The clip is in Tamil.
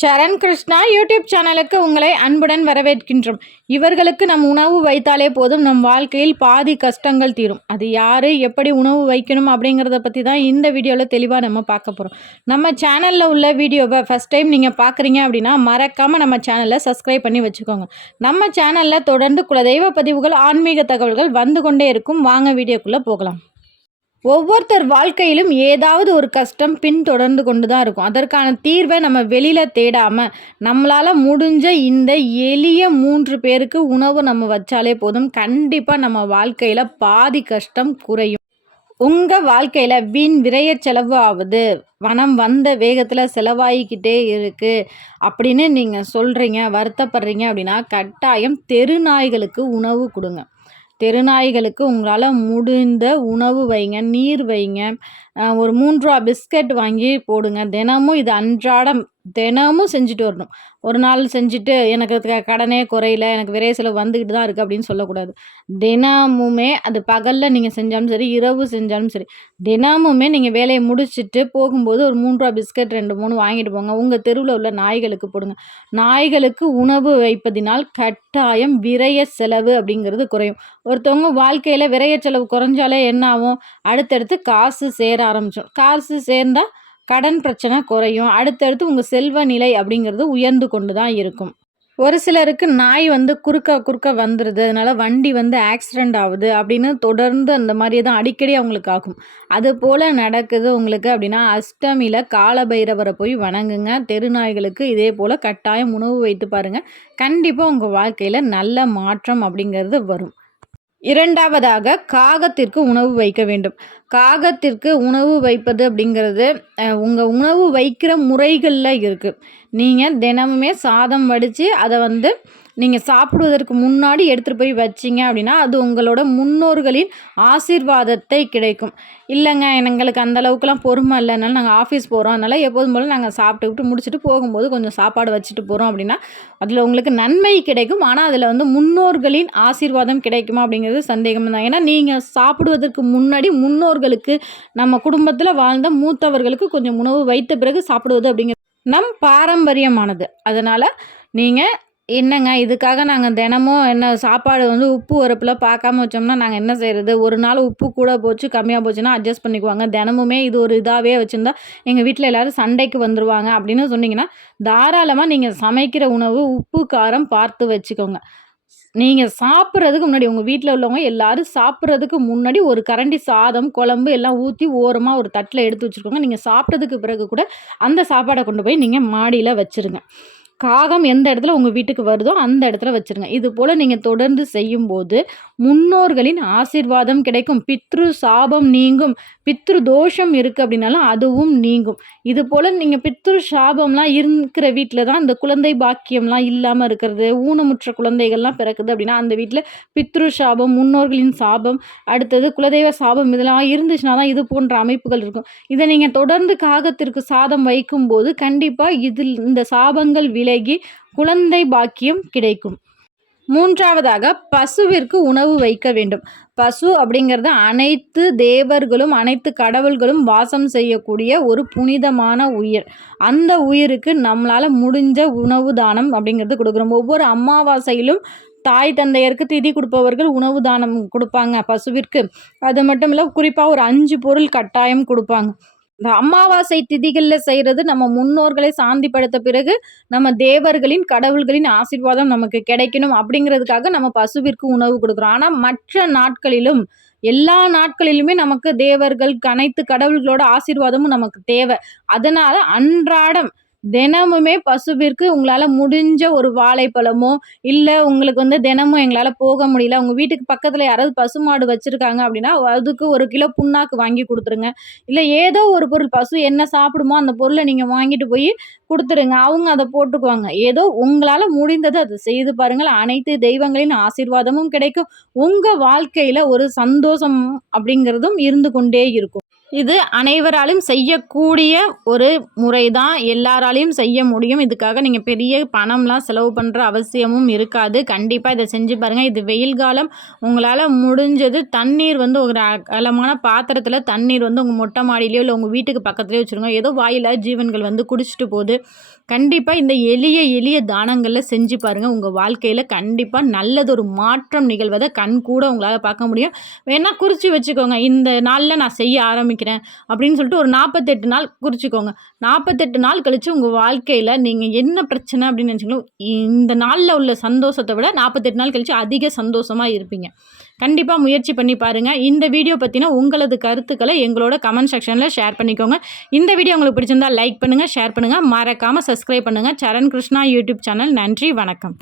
சரண் கிருஷ்ணா யூடியூப் சேனலுக்கு உங்களை அன்புடன் வரவேற்கின்றோம். இவர்களுக்கு நம் உணவு வைத்தாலே போதும் நம் வாழ்க்கையில் பாதி கஷ்டங்கள் தீரும். அது யார் எப்படி உணவு வைக்கணும் அப்படிங்கிறத பற்றி தான் இந்த வீடியோவில் தெளிவாக நம்ம பார்க்க போகிறோம் நம்ம சேனலில் உள்ள வீடியோவை ஃபஸ்ட் டைம் நீங்கள் பார்க்குறீங்க அப்படின்னா மறக்காமல் நம்ம சேனலை சப்ஸ்கிரைப் பண்ணி வச்சுக்கோங்க. நம்ம சேனலில் தொடர்ந்து குலதெய்வ பதிவுகள் ஆன்மீக தகவல்கள் வந்து கொண்டே இருக்கும். வாங்க வீடியோக்குள்ளே போகலாம். ஒவ்வொருத்தர் வாழ்க்கையிலும் ஏதாவது ஒரு கஷ்டம் பின்தொடர்ந்து கொண்டு தான் இருக்கும். அதற்கான தீர்வை நம்ம வெளியில் தேடாமல் நம்மளால் முடிஞ்ச இந்த எளிய மூன்று பேருக்கு உணவு நம்ம வச்சாலே போதும். கண்டிப்பாக நம்ம வாழ்க்கையில் பாதி கஷ்டம் குறையும். உங்கள் வாழ்க்கையில் வீண் விரைய செலவு ஆகுது வனம் வந்த வேகத்தில் செலவாகிக்கிட்டே இருக்குது அப்படின்னு நீங்கள் சொல்கிறீங்க வருத்தப்படுறீங்க அப்படின்னா கட்டாயம் தெரு நாய்களுக்கு உணவு கொடுங்க. தெருநாய்களுக்கு உங்களால் முடிந்த உணவு வைங்க நீர் வைங்க. ஒரு மூன்று ரூபா பிஸ்கட் வாங்கி போடுங்க. தினமும் இது அன்றாடம் தினமும் செஞ்சுட்டு வரணும். ஒரு நாள் செஞ்சுட்டு எனக்கு கடனே குறையில எனக்கு விரைய செலவு வந்துக்கிட்டு தான் இருக்குது அப்படின்னு சொல்லக்கூடாது. தினமுமே அது பகலில் நீங்கள் செஞ்சாலும் சரி இரவு செஞ்சாலும் சரி தினமுமே நீங்கள் வேலையை முடிச்சுட்டு போகும்போது ஒரு மூன்றுரூவா பிஸ்கட் ரெண்டு மூணு வாங்கிட்டு போங்க. உங்கள் தெருவில் உள்ள நாய்களுக்கு போடுங்க. நாய்களுக்கு உணவு வைப்பதினால் கட்டாயம் விரைய செலவு அப்படிங்கிறது குறையும். ஒருத்தவங்க வாழ்க்கையில் விரைய செலவு குறைஞ்சாலே என்ன ஆகும்? அடுத்தடுத்து காசு சேர ஆரம்பிச்சிடும் காசு சேர்ந்தால் கடன் பிரச்சனை குறையும். அடுத்தடுத்து உங்கள் செல்வ நிலை அப்படிங்கிறது உயர்ந்து கொண்டு தான் இருக்கும். ஒரு சிலருக்கு நாய் வந்து குறுக்க குறுக்க வந்துடுது அதனால் வண்டி வந்து ஆக்சிடெண்ட் ஆகுது அப்படின்னு தொடர்ந்து அந்த மாதிரி தான் அடிக்கடி அவங்களுக்கு ஆகும். அது போல் நடக்குது உங்களுக்கு அப்படின்னா அஷ்டமியில் காலபைரவரை போய் வணங்குங்க. தெருநாய்களுக்கு இதே போல் கட்டாயம் உணவு வைத்து பாருங்கள் கண்டிப்பாக உங்கள் வாழ்க்கையில் நல்ல மாற்றம் அப்படிங்கிறது வரும். இரண்டாவதாக காகத்திற்கு உணவு வைக்க வேண்டும். காகத்திற்கு உணவு வைப்பது அப்படிங்கிறது உங்கள் உணவு வைக்கிற முறைகளில் இருக்குது நீங்கள் தினமுமே சாதம் வடித்து அதை வந்து நீங்கள் சாப்பிடுவதற்கு முன்னாடி எடுத்துகிட்டு போய் வச்சிங்க அப்படின்னா அது உங்களோட முன்னோர்களின் ஆசீர்வாதத்தை கிடைக்கும். இல்லைங்க எங்களுக்கு அந்த அளவுக்குலாம் பொறுமை இல்லைனால நாங்கள் ஆஃபீஸ் போகிறோம் அதனால் எப்போதும் போல் நாங்கள் சாப்பிட்டுக்கிட்டு முடிச்சுட்டு போகும்போது கொஞ்சம் சாப்பாடு வச்சுட்டு போகிறோம் அப்படின்னா அதில் உங்களுக்கு நன்மை கிடைக்கும். ஆனால் அதில் வந்து முன்னோர்களின் ஆசீர்வாதம் கிடைக்குமா அப்படிங்கிறது சந்தேகம் தான் ஏன்னா நீங்கள் சாப்பிடுவதற்கு முன்னாடி முன்னோர்களுக்கு நம்ம குடும்பத்தில் வாழ்ந்த மூத்தவர்களுக்கு கொஞ்சம் உணவு வைத்த பிறகு சாப்பிடுவது அப்படிங்கிறது நம் பாரம்பரியமானது. அதனால் நீங்கள் என்னங்க இதுக்காக நாங்கள் தினமும் என்ன சாப்பாடு வந்து உப்பு உரப்பில் பார்க்காம வச்சோம்னா நாங்கள் என்ன செய்கிறது ஒரு நாள் உப்பு கூட போச்சு கம்மியாக போச்சுன்னா அட்ஜஸ்ட் பண்ணிக்குவாங்க. தினமுமே இது ஒரு இதாகவே வச்சுருந்தா எங்கள் வீட்டில் எல்லோரும் சண்டைக்கு வந்துடுவாங்க அப்படின்னு சொன்னிங்கன்னா தாராளமாக நீங்கள் சமைக்கிற உணவு உப்பு காரம் பார்த்து வச்சுக்கோங்க. நீங்கள் சாப்பிட்றதுக்கு முன்னாடி உங்கள் வீட்டில் உள்ளவங்க எல்லோரும் சாப்பிட்றதுக்கு முன்னாடி ஒரு கரண்டி சாதம் குழம்பு எல்லாம் ஊற்றி ஓரமாக ஒரு தட்டில் எடுத்து வச்சுருக்கோங்க. நீங்கள் சாப்பிட்டதுக்கு பிறகு கூட அந்த சாப்பாடை கொண்டு போய் நீங்கள் மாடியில் வச்சுருங்க. காகம் எந்த இடத்துல உங்கள் வீட்டுக்கு வருதோ அந்த இடத்துல வச்சுருங்க. இது போல் நீங்கள் தொடர்ந்து செய்யும்போது முன்னோர்களின் ஆசிர்வாதம் கிடைக்கும். பித்ரு சாபம் நீங்கும். பித்ரு தோஷம் இருக்குது அப்படின்னாலும் அதுவும் நீங்கும். இது போல் நீங்கள் பித்ரு சாபம்லாம் இருக்கிற வீட்டில் தான் இந்த குழந்தை பாக்கியம்லாம் இல்லாமல் இருக்கிறது ஊனமுற்ற குழந்தைகள்லாம் பிறக்குது அப்படின்னா அந்த வீட்டில் பித்ரு சாபம் முன்னோர்களின் சாபம் அடுத்தது குலதெய்வ சாபம் இதெல்லாம் இருந்துச்சுன்னா தான் இது போன்ற அமைப்புகள் இருக்கும். இதை நீங்கள் தொடர்ந்து காகத்திற்கு சாதம் வைக்கும்போது கண்டிப்பாக இதில் இந்த சாபங்கள் விலகி குழந்தை பாக்கியம் கிடைக்கும். மூன்றாவதாக பசுவிற்கு உணவு வைக்க வேண்டும். பசு அப்படிங்கிறது அனைத்து தேவர்களும் அனைத்து கடவுள்களும் வாசம் செய்யக்கூடிய ஒரு புனிதமான உயிர். அந்த உயிருக்கு நம்மளால் முடிஞ்ச உணவு தானம் அப்படிங்கிறது கொடுக்குறோம். ஒவ்வொரு அமாவாசையிலும் தாய் தந்தையருக்கு திதி கொடுப்பவர்கள் உணவு தானம் கொடுப்பாங்க பசுவிற்கு. அது மட்டும் இல்லை குறிப்பாக ஒரு அஞ்சு பொருள் கட்டாயம் கொடுப்பாங்க. இந்த அமாவாசை திதிகளில் செய்கிறது நம்ம முன்னோர்களை சாந்திப்படுத்த பிறகு நம்ம தேவர்களின் கடவுள்களின் ஆசீர்வாதம் நமக்கு கிடைக்கணும் அப்படிங்கிறதுக்காக நம்ம பசுவிற்கு உணவு கொடுக்குறோம். ஆனால் மற்ற நாட்களிலும் எல்லா நாட்களிலுமே நமக்கு தேவர்கள் அனைத்து கடவுள்களோட ஆசீர்வாதமும் நமக்கு தேவை. அதனால் அன்றாடம் தினமுமே பசுவிற்கு உங்களால் முடிஞ்ச ஒரு வாழைப்பழமோ இல்லை உங்களுக்கு வந்து தினமும் எங்களால் போக முடியல உங்கள் வீட்டுக்கு பக்கத்தில் யாராவது பசுமாடு வச்சுருக்காங்க அப்படின்னா அதுக்கு ஒரு கிலோ புண்ணாக்கு வாங்கி கொடுத்துருங்க. இல்லை ஏதோ ஒரு பொருள் பசு என்ன சாப்பிடுமோ அந்த பொருளை நீங்கள் வாங்கிட்டு போய் கொடுத்துருங்க அவங்க அதை போட்டுக்குவாங்க. ஏதோ உங்களால் முடிந்தது அதை செய்து பாருங்கள். அனைத்து தெய்வங்களின் ஆசீர்வாதமும் கிடைக்கும். உங்கள் வாழ்க்கையில் ஒரு சந்தோஷம் அப்படிங்கிறதும் இருந்து கொண்டே இருக்கும். இது அனைவராலும் செய்யக்கூடிய ஒரு முறை தான் எல்லாராலையும் செய்ய முடியும். இதுக்காக நீங்கள் பெரிய பணம்லாம் செலவு பண்ணுற அவசியமும் இருக்காது. கண்டிப்பாக இதை செஞ்சு பாருங்கள் இது வெயில் காலம். உங்களால் முடிஞ்சது தண்ணீர் வந்து ஒரு அகலமான பாத்திரத்தில் தண்ணீர் வந்து உங்கள் மொட்டை மாடியிலையோ இல்லை உங்கள் வீட்டுக்கு பக்கத்துலேயோ வச்சுருங்க. ஏதோ வாயில் ஜீவன்கள் வந்து குடிச்சிட்டு போகுது. கண்டிப்பாக இந்த எளிய எளிய தானங்களில் செஞ்சு பாருங்கள் உங்கள் வாழ்க்கையில் கண்டிப்பாக நல்லதொரு மாற்றம் நிகழ்வதை கண் கூட உங்களால் பார்க்க முடியும். வேணால் குறித்து வச்சுக்கோங்க. இந்த நாளில் நான் செய்ய ஆரம்பிக்கிறேன். அப்படின்னு சொல்லிட்டு ஒரு நாற்பத்தெட்டு நாள் குறிச்சிக்கோங்க. நாற்பத்தெட்டு நாள் கழித்து உங்கள் வாழ்க்கையில் நீங்கள் என்ன பிரச்சனை அப்படின்னு நினச்சிங்களோ இந்த நாளில் உள்ள சந்தோஷத்தை விட நாற்பத்தெட்டு நாள் கழித்து அதிக சந்தோஷமாக இருப்பீங்க. கண்டிப்பாக முயற்சி பண்ணி பாருங்கள் இந்த வீடியோ பற்றின உங்களது கருத்துக்களை எங்களோட கமெண்ட் செக்ஷனில் ஷேர் பண்ணிக்கோங்க. இந்த வீடியோ உங்களுக்கு பிடிச்சிருந்தா லைக் பண்ணுங்கள் ஷேர் பண்ணுங்கள் மறக்காமல் சப்ஸ்கிரைப் பண்ணுங்கள் சரண் கிருஷ்ணா யூடியூப் சேனல். நன்றி வணக்கம்.